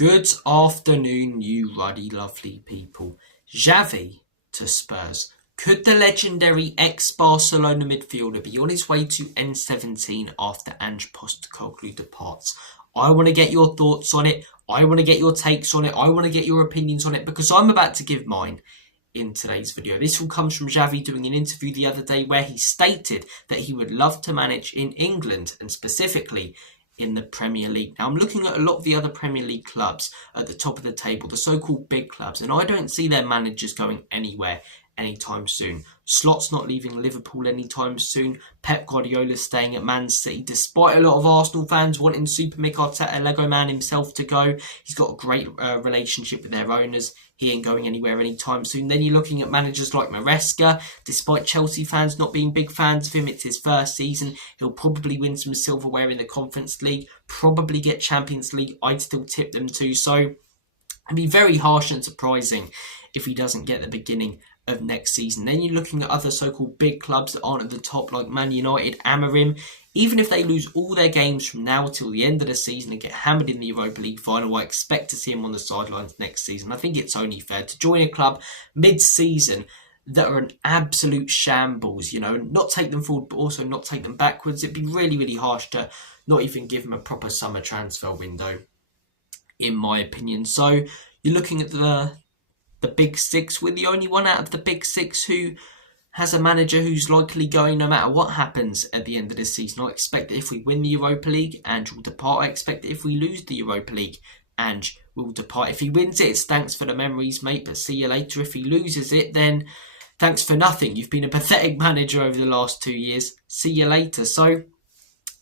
Good afternoon, you ruddy lovely people. Xavi to Spurs. Could the legendary ex-Barcelona midfielder be on his way to N17 after Ange Postecoglou departs? I want to get your thoughts on it. I want to get your takes on it. I want to get your opinions on it because I'm about to give mine in today's video. This all comes from Xavi doing an interview the other day where he stated that he would love to manage in England and specifically in the Premier League. Now, I'm looking at a lot of the other Premier League clubs at the top of the table, the so-called big clubs, and I don't see their managers going anywhere anytime soon. Slot's not leaving Liverpool anytime soon. Pep Guardiola's staying at Man City, despite a lot of Arsenal fans wanting Super Mick Arteta, Lego Man himself, to go. He's got a great relationship with their owners. He ain't going anywhere anytime soon. Then you're looking at managers like Maresca. Despite Chelsea fans not being big fans of him, it's his first season. He'll probably win some silverware in the Conference League, probably get Champions League. I'd still tip them to. So it'd be very harsh and surprising if he doesn't get the beginning of next season. Then you're looking at other so-called big clubs that aren't at the top, like Man United, Amorim. Even if they lose all their games from now till the end of the season and get hammered in the Europa League final, I expect to see him on the sidelines next season. I think it's only fair to join a club mid-season that are an absolute shambles, not take them forward but also not take them backwards. It'd be really, really harsh to not even give them a proper summer transfer window, in my opinion. So you're looking at the big six. We're the only one out of the big six who has a manager who's likely going no matter what happens at the end of this season. I expect that if we win the Europa League, Ange will depart. I expect that if we lose the Europa League, Ange will depart. If he wins it, it's thanks for the memories, mate, but see you later. If he loses it, then thanks for nothing. You've been a pathetic manager over the last 2 years. See you later. So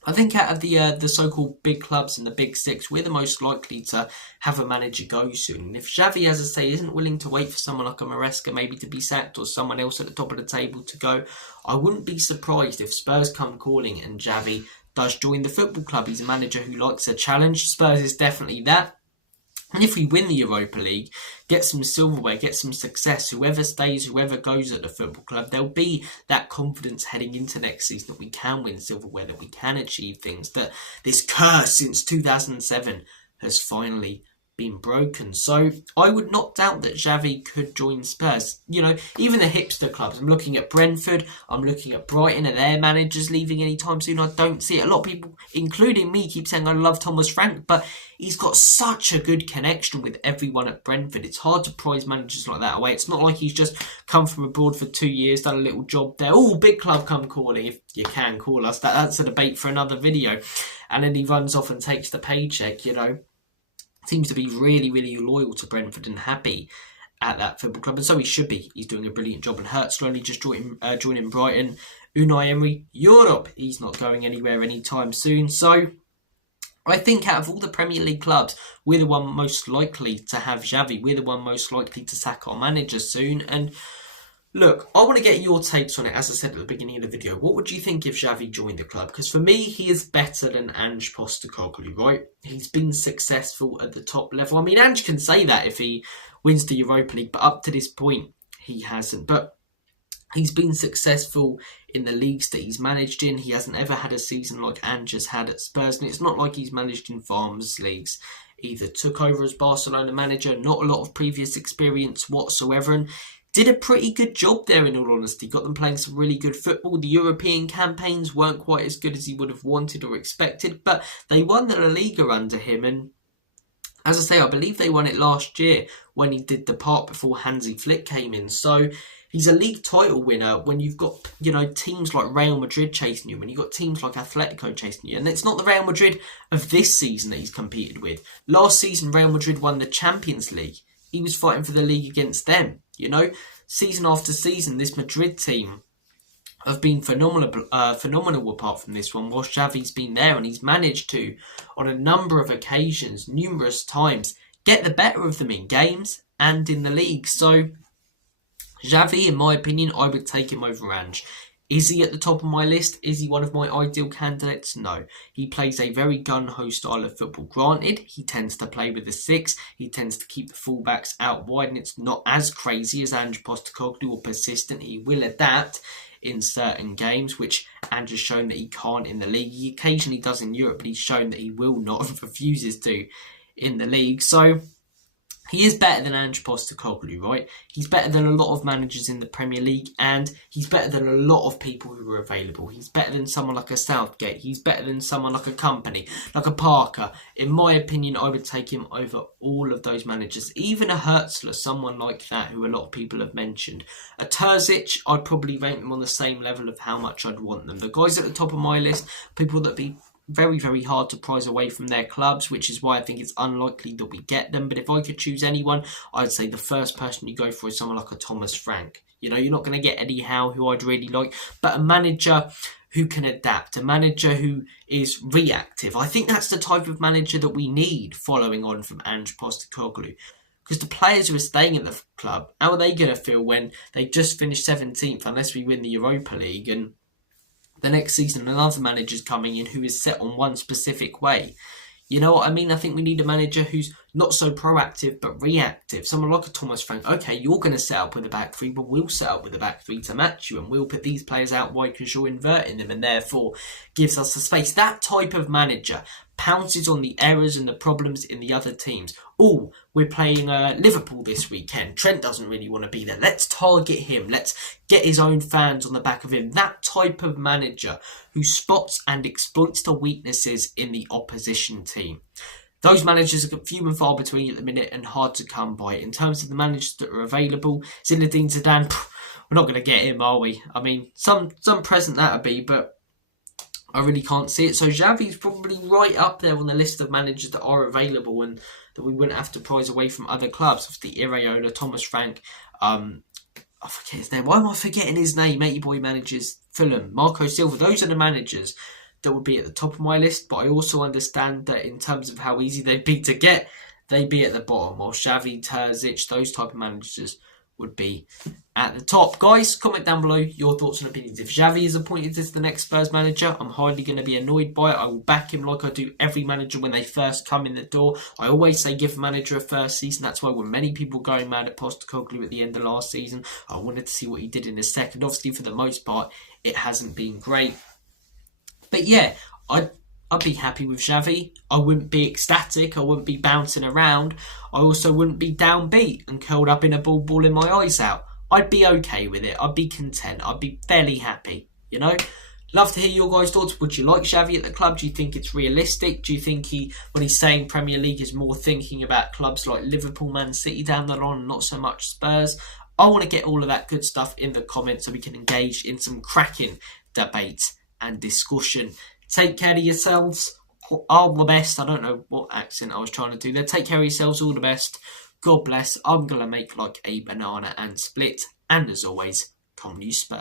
I think out of the so-called big clubs and the big six, we're the most likely to have a manager go soon. And if Xavi, as I say, isn't willing to wait for someone like a Maresca maybe to be sacked or someone else at the top of the table to go, I wouldn't be surprised if Spurs come calling and Xavi does join the football club. He's a manager who likes a challenge. Spurs is definitely that. And if we win the Europa League, get some silverware, get some success, whoever stays, whoever goes at the football club, there'll be that confidence heading into next season that we can win silverware, that we can achieve things, that this curse since 2007 has finally been broken. So I would not doubt that Xavi could join Spurs. Even the hipster clubs. I'm looking at Brentford. I'm looking at Brighton. Are their managers leaving anytime soon? I don't see it. A lot of people, including me, keep saying I love Thomas Frank, but he's got such a good connection with everyone at Brentford. It's hard to prize managers like that away. It's not like he's just come from abroad for 2 years, done a little job there. Oh, big club come calling. If you can call us. That's a debate for another video. And then he runs off and takes the paycheck, Seems to be really, really loyal to Brentford and happy at that football club. And so he should be. He's doing a brilliant job. And Hurts only just joining Brighton. Unai Emery, Europe. He's not going anywhere anytime soon. So I think out of all the Premier League clubs, we're the one most likely to have Xavi. We're the one most likely to sack our manager soon. And look, I want to get your takes on it, as I said at the beginning of the video. What would you think if Xavi joined the club? Because for me, he is better than Ange Postecoglou, right? He's been successful at the top level. I mean, Ange can say that if he wins the Europa League, but up to this point, he hasn't. But he's been successful in the leagues that he's managed in. He hasn't ever had a season like Ange has had at Spurs. And it's not like he's managed in Farmers Leagues either. Took over as Barcelona manager, not a lot of previous experience whatsoever. And did a pretty good job there, in all honesty. Got them playing some really good football. The European campaigns weren't quite as good as he would have wanted or expected, but they won the La Liga under him. And as I say, I believe they won it last year when he did depart before Hansi Flick came in. So he's a league title winner when you've got, teams like Real Madrid chasing you, when you've got teams like Atletico chasing you. And it's not the Real Madrid of this season that he's competed with. Last season, Real Madrid won the Champions League. He was fighting for the league against them. Season after season, this Madrid team have been phenomenal apart from this one, whilst Xavi's been there, and he's managed to, on a number of occasions, numerous times, get the better of them in games and in the league. So Xavi, in my opinion, I would take him over Ange. Is he at the top of my list? Is he one of my ideal candidates? No. He plays a very gun-ho style of football. Granted, he tends to play with a 6. He tends to keep the fullbacks out wide, and it's not as crazy as Ange Postecoglou or persistent. He will adapt in certain games, which Ange has shown that he can't in the league. He occasionally does in Europe, but he's shown that he will not and refuses to in the league. So he is better than Ange Postecoglou, right? He's better than a lot of managers in the Premier League, and he's better than a lot of people who are available. He's better than someone like a Southgate. He's better than someone like a Company, like a Parker. In my opinion, I would take him over all of those managers. Even a Hertzler, someone like that, who a lot of people have mentioned. A Terzic, I'd probably rank them on the same level of how much I'd want them. The guys at the top of my list, people that be very, very hard to prize away from their clubs, which is why I think it's unlikely that we get them. But if I could choose anyone, I'd say the first person you go for is someone like a Thomas Frank. You know, you're not going to get Eddie Howe, who I'd really like, but a manager who can adapt, a manager who is reactive. I think that's the type of manager that we need following on from Ange Postecoglou. Because the players who are staying at the club, how are they going to feel when they just finished 17th unless we win the Europa League, and the next season another manager's coming in who is set on one specific way? You know what I mean? I think we need a manager who's not so proactive but reactive. Someone like a Thomas Frank. Okay, you're going to set up with a back three, but we'll set up with a back three to match you, and we'll put these players out wide because you're inverting them, and therefore gives us the space. That type of manager pounces on the errors and the problems in the other teams. Oh, we're playing Liverpool this weekend. Trent doesn't really want to be there. Let's target him. Let's get his own fans on the back of him. That type of manager who spots and exploits the weaknesses in the opposition team. Those managers are few and far between at the minute and hard to come by. In terms of the managers that are available, Zinedine Zidane, we're not going to get him, are we? I mean, some present that would be, but I really can't see it. So Xavi's probably right up there on the list of managers that are available and that we wouldn't have to prize away from other clubs. Obviously, Iraola, Thomas Frank, I forget his name. Why am I forgetting his name? 80 boy managers, Fulham, Marco Silva. Those are the managers that would be at the top of my list. But I also understand that in terms of how easy they'd be to get, they'd be at the bottom. While Xavi, Terzic, those type of managers would be at the top. Guys, comment down below your thoughts and opinions. If Xavi is appointed as the next Spurs manager, I'm hardly going to be annoyed by it. I will back him like I do every manager when they first come in the door. I always say give a manager a first season. That's why when many people going mad at Postecoglou at the end of last season, I wanted to see what he did in the second. Obviously, for the most part, it hasn't been great. But yeah, I'd be happy with Xavi. I wouldn't be ecstatic. I wouldn't be bouncing around. I also wouldn't be downbeat and curled up in a ball bawling my eyes out. I'd be okay with it. I'd be content. I'd be fairly happy, you know? Love to hear your guys' thoughts. Would you like Xavi at the club? Do you think it's realistic? Do you think he, when he's saying Premier League, is more thinking about clubs like Liverpool, Man City down the line, and not so much Spurs? I want to get all of that good stuff in the comments so we can engage in some cracking debate and discussion. Take care of yourselves. All the best. I don't know what accent I was trying to do there. Take care of yourselves. All the best. God bless. I'm going to make like a banana and split. And as always, come you Spurs.